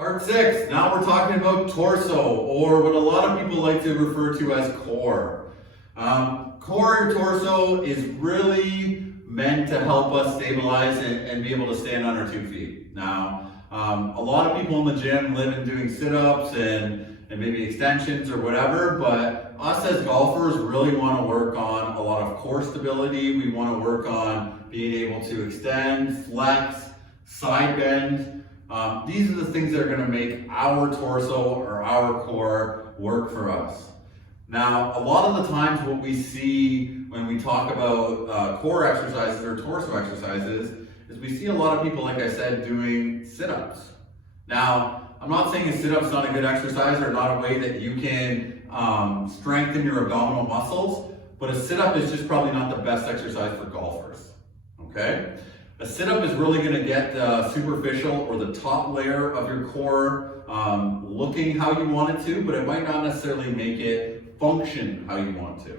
Part 6, now we're talking about torso, or what a lot of people like to refer to as core. Core or torso is really meant to help us stabilize and be able to stand on our 2 feet. Now, a lot of people in the gym live in doing sit-ups and maybe extensions or whatever, but us as golfers really want to work on a lot of core stability. We want to work on being able to extend, flex, side bend. These are the things that are going to make our torso or our core work for us. Now, a lot of the times what we see when we talk about core exercises or torso exercises is we see a lot of people, like I said, doing sit-ups. Now, I'm not saying a sit-up's not a good exercise or not a way that you can strengthen your abdominal muscles, but a sit-up is just probably not the best exercise for golfers, okay? A sit-up is really going to get the superficial or the top layer of your core looking how you want it to, but it might not necessarily make it function how you want to.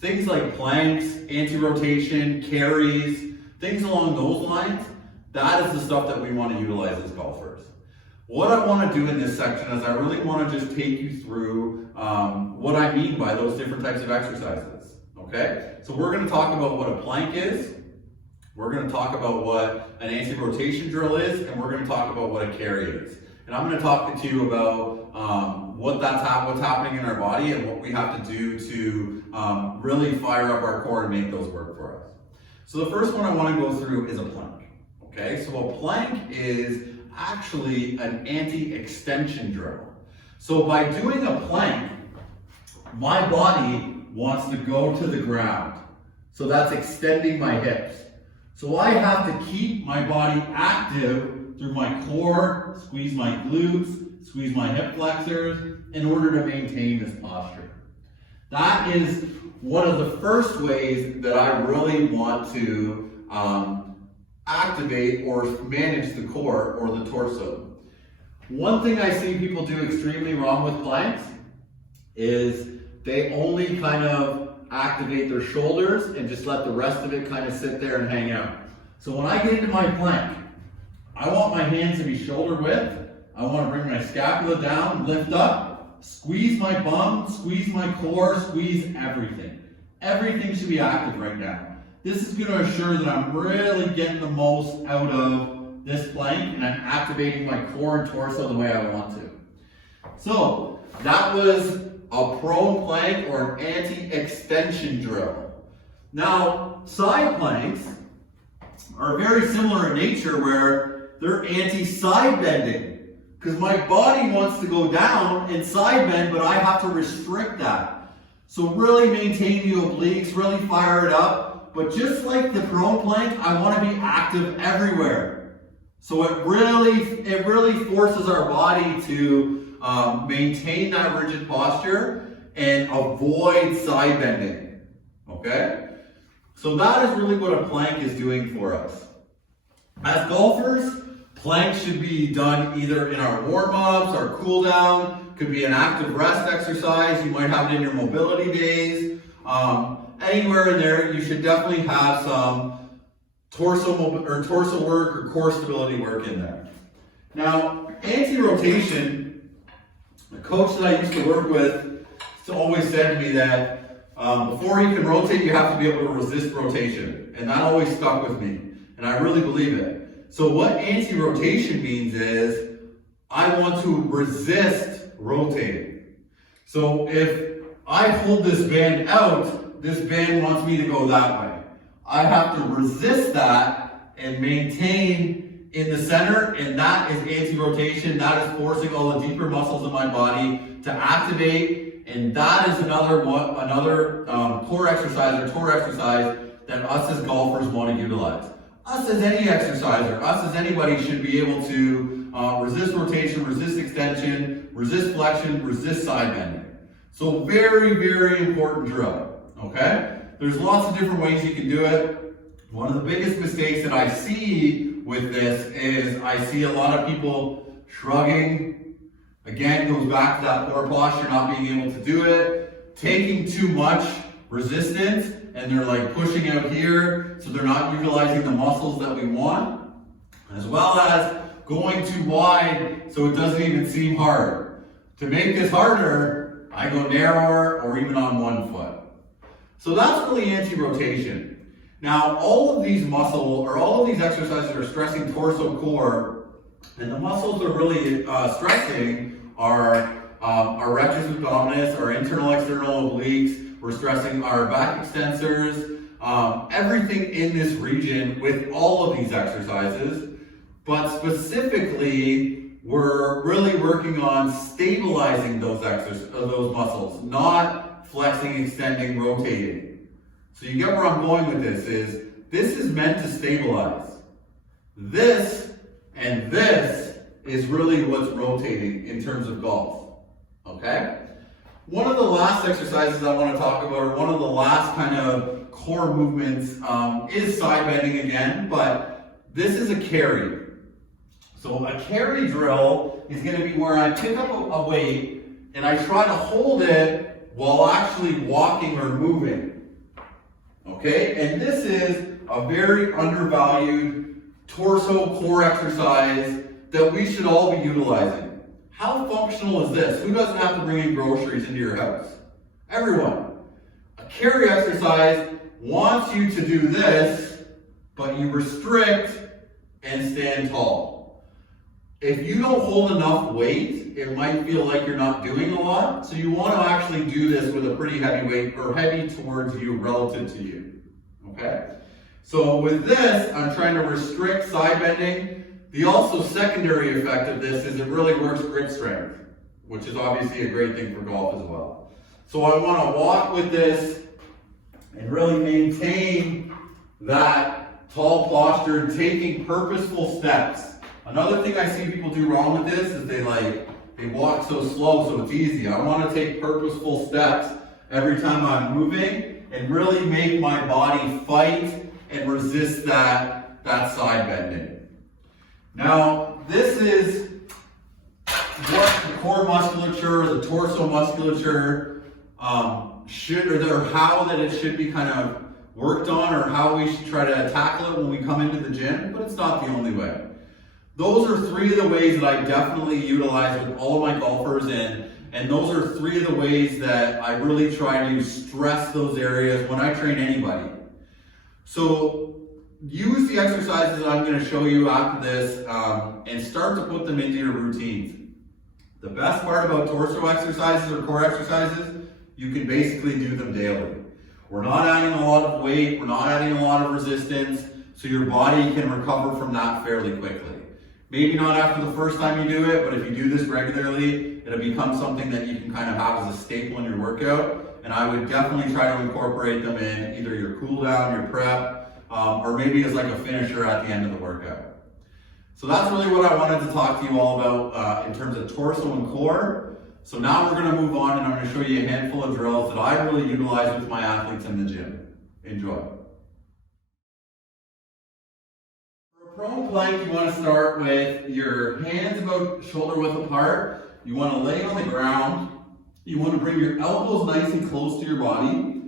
Things like planks, anti-rotation, carries, things along those lines, that is the stuff that we want to utilize as golfers. What I want to do in this section is I really want to just take you through what I mean by those different types of exercises, okay? So we're going to talk about what a plank is, we're going to talk about what an anti-rotation drill is, and we're going to talk about what a carry is. And I'm going to talk to you about what's happening in our body and what we have to do to really fire up our core and make those work for us. So the first one I want to go through is a plank. Okay, so a plank is actually an anti-extension drill. So by doing a plank, my body wants to go to the ground. So that's extending my hips. So I have to keep my body active through my core, squeeze my glutes, squeeze my hip flexors in order to maintain this posture. That is one of the first ways that I really want to activate or manage the core or the torso. One thing I see people do extremely wrong with planks is they only kind of activate their shoulders and just let the rest of it kind of sit there and hang out. So when I get into my plank, I want my hands to be shoulder width. I want to bring my scapula down, lift up, squeeze my bum, squeeze my core, squeeze everything. Everything should be active right now. This is going to assure that I'm really getting the most out of this plank and I'm activating my core and torso the way I want to. So that was a prone plank or an anti-extension drill. Now, side planks are very similar in nature where they're anti-side bending because my body wants to go down and side bend, but I have to restrict that. So really maintain the obliques, really fire it up, but just like the prone plank, I want to be active everywhere. So it really forces our body to maintain that rigid posture and avoid side bending, okay? So that is really what a plank is doing for us. As golfers, planks should be done either in our warm-ups, our cool-down, could be an active rest exercise, you might have it in your mobility days. Anywhere in there, you should definitely have some torso work or core stability work in there. Now, anti-rotation, the coach that I used to work with always said to me that before you can rotate, you have to be able to resist rotation. And that always stuck with me. And I really believe it. So what anti-rotation means is I want to resist rotating. So if I hold this band out, this band wants me to go that way. I have to resist that and maintain in the center, and that is anti-rotation. That is forcing all the deeper muscles in my body to activate, and that is another core exercise or core exercise that us as golfers want to utilize. Us as any exerciser, us as anybody should be able to resist rotation, resist extension, resist flexion, resist side bending. So very, very important drill, okay? There's lots of different ways you can do it. One of the biggest mistakes that I see with this is I see a lot of people shrugging. Again, goes back to that poor posture, not being able to do it, taking too much resistance, and they're like pushing out here, so they're not utilizing the muscles that we want, as well as going too wide so it doesn't even seem hard. To make this harder, I go narrower or even on one foot. So that's really anti-rotation. Now, all of these exercises are stressing torso core, and the muscles they're really stressing are our rectus abdominis, our internal external obliques. We're stressing our back extensors, everything in this region with all of these exercises. But specifically, we're really working on stabilizing those muscles, not flexing, extending, rotating. So you get where I'm going with this is meant to stabilize. This and this is really what's rotating in terms of golf. Okay? One of the last exercises I want to talk about, or one of the last kind of core movements, is side bending again, but this is a carry. So a carry drill is going to be where I pick up a weight and I try to hold it while actually walking or moving. Okay? And this is a very undervalued torso core exercise that we should all be utilizing. How functional is this? Who doesn't have to bring in groceries into your house? Everyone. A carry exercise wants you to do this, but you restrict and stand tall. If you don't hold enough weight, it might feel like you're not doing a lot, so you want to actually do this with a pretty heavy weight, or heavy towards you relative to you. Okay? So with this, I'm trying to restrict side bending. The also secondary effect of this is it really works grip strength, which is obviously a great thing for golf as well. So I want to walk with this and really maintain that tall posture, taking purposeful steps. Another thing I see people do wrong with this is they walk so slow so it's easy. I want to take purposeful steps every time I'm moving and really make my body fight and resist that side bending. Now, this is what the core musculature, the torso musculature should, or how that it should be kind of worked on, or how we should try to tackle it when we come into the gym, but it's not the only way. Those are three of the ways that I definitely utilize with all of my golfers, and those are three of the ways that I really try to stress those areas when I train anybody. So use the exercises that I'm going to show you after this and start to put them into your routines. The best part about torso exercises or core exercises, you can basically do them daily. We're not adding a lot of weight, we're not adding a lot of resistance, so your body can recover from that fairly quickly. Maybe not after the first time you do it, but if you do this regularly, it'll become something that you can kind of have as a staple in your workout. And I would definitely try to incorporate them in either your cool down, your prep, or maybe as like a finisher at the end of the workout. So that's really what I wanted to talk to you all about in terms of torso and core. So now we're going to move on and I'm going to show you a handful of drills that I really utilize with my athletes in the gym. Enjoy. For a prone plank, you want to start with your hands about shoulder width apart. You want to lay on the ground. You want to bring your elbows nice and close to your body.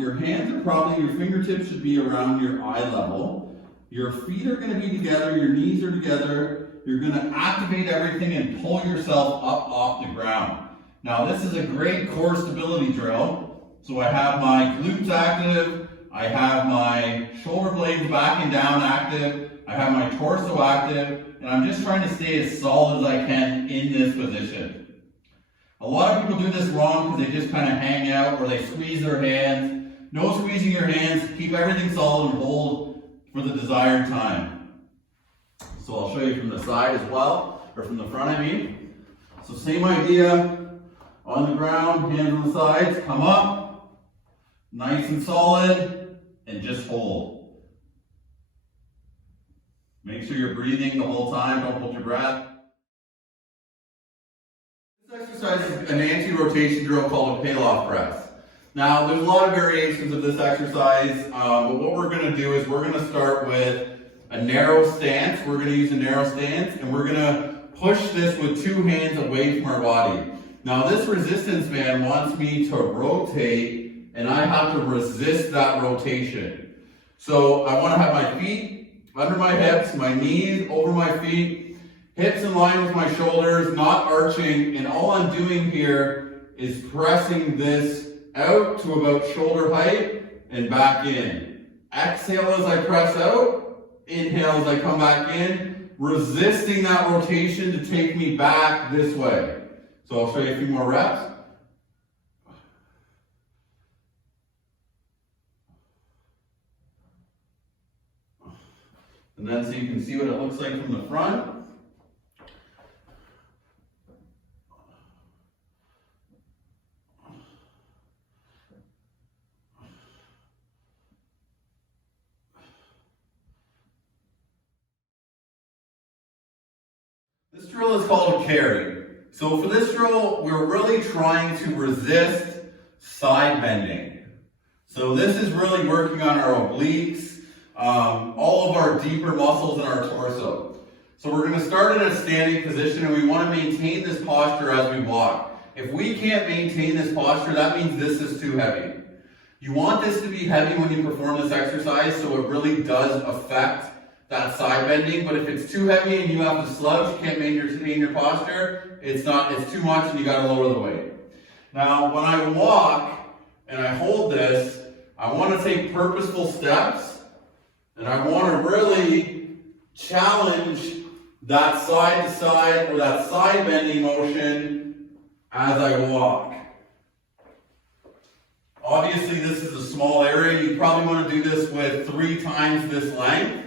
Your hands are probably, your fingertips should be around your eye level. Your feet are going to be together, your knees are together. You're going to activate everything and pull yourself up off the ground. Now this is a great core stability drill. So I have my glutes active, I have my shoulder blades back and down active, I have my torso active, and I'm just trying to stay as solid as I can in this position. A lot of people do this wrong because they just kind of hang out or they squeeze their hands. No squeezing your hands. Keep everything solid and hold for the desired time. So I'll show you from the side as well, or from the front I mean. So same idea, on the ground, hands on the sides, come up, nice and solid, and just hold. Make sure you're breathing the whole time, don't hold your breath. This exercise is an anti-rotation drill called a pail-off press. Now, there's a lot of variations of this exercise, but what we're going to do is we're going to start with a narrow stance. We're going to use a narrow stance, and we're going to push this with two hands away from our body. Now, this resistance band wants me to rotate, and I have to resist that rotation. So I want to have my feet under my hips, my knees over my feet, Hips in line with my shoulders, not arching, and all I'm doing here is pressing this out to about shoulder height and back in. Exhale as I press out, inhale as I come back in, resisting that rotation to take me back this way. So I'll show you a few more reps. And then so you can see what it looks like from the front. This drill is called a carry. So for this drill, we're really trying to resist side bending. So this is really working on our obliques, all of our deeper muscles in our torso. So we're going to start in a standing position, and we want to maintain this posture as we walk. If we can't maintain this posture, that means this is too heavy. You want this to be heavy when you perform this exercise, so it really does affect that side bending. But if it's too heavy and you have to slouch, you can't maintain your posture, it's too much and you got to lower the weight. Now, when I walk and I hold this, I want to take purposeful steps, and I want to really challenge that side to side or that side bending motion as I walk. Obviously, this is a small area. You probably want to do this with 3 times this length.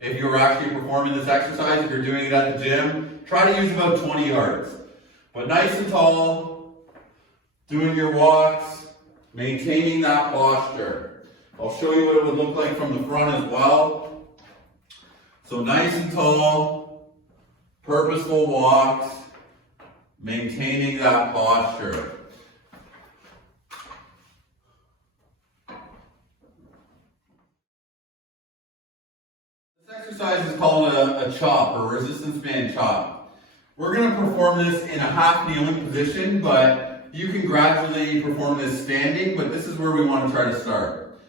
If you're actually performing this exercise, if you're doing it at the gym, try to use about 20 yards. But nice and tall, doing your walks, maintaining that posture. I'll show you what it would look like from the front as well. So nice and tall, purposeful walks, maintaining that posture. This exercise is called a chop, or resistance band chop. We're going to perform this in a half kneeling position, but you can gradually perform this standing, but this is where we want to try to start.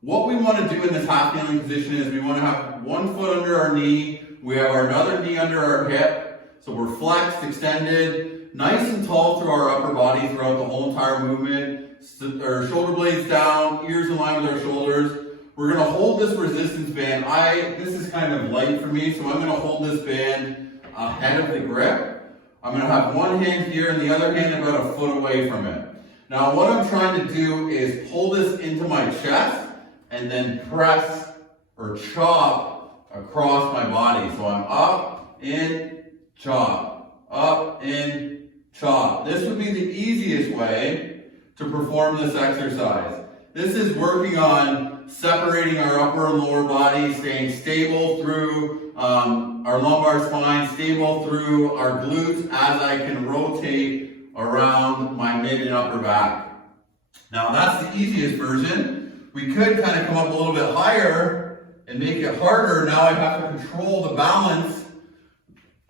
What we want to do in this half kneeling position is we want to have one foot under our knee, we have our other knee under our hip, so we're flexed, extended, nice and tall through our upper body throughout the whole entire movement, our shoulder blades down, ears in line with our shoulders. We're going to hold this resistance band. This is kind of light for me, so I'm going to hold this band ahead of the grip. I'm going to have one hand here and the other hand about a foot away from it. Now what I'm trying to do is pull this into my chest and then press or chop across my body. So I'm up, in, chop, up, in, chop. This would be the easiest way to perform this exercise. This is working on separating our upper and lower body, staying stable through our lumbar spine, stable through our glutes as I can rotate around my mid and upper back. Now that's the easiest version. We could kind of come up a little bit higher and make it harder. Now I have to control the balance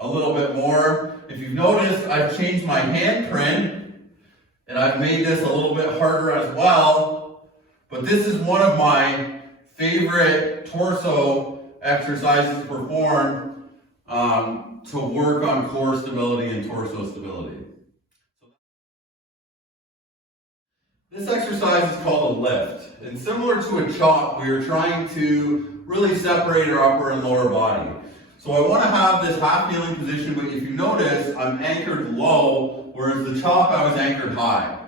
a little bit more. If you've noticed, I've changed my handprint and I've made this a little bit harder as well. But this is one of my favorite torso exercises to perform to work on core stability and torso stability. This exercise is called a lift. And similar to a chop, we are trying to really separate our upper and lower body. So I want to have this half kneeling position, but if you notice, I'm anchored low, whereas the chop I was anchored high.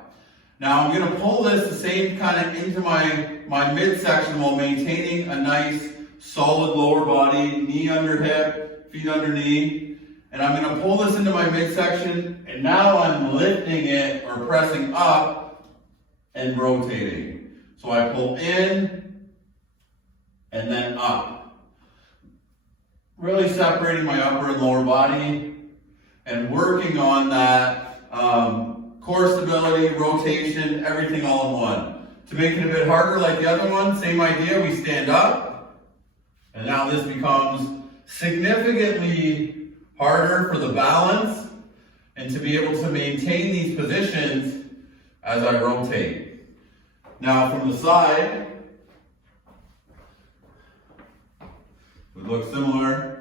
Now I'm going to pull this the same kind of into my midsection while maintaining a nice solid lower body, knee under hip, feet under knee. And I'm going to pull this into my midsection, and now I'm lifting it or pressing up and rotating. So I pull in and then up. Really separating my upper and lower body and working on that core stability, rotation, everything all in one. To make it a bit harder like the other one, same idea, we stand up, and now this becomes significantly harder for the balance and to be able to maintain these positions as I rotate. Now from the side, it would look similar.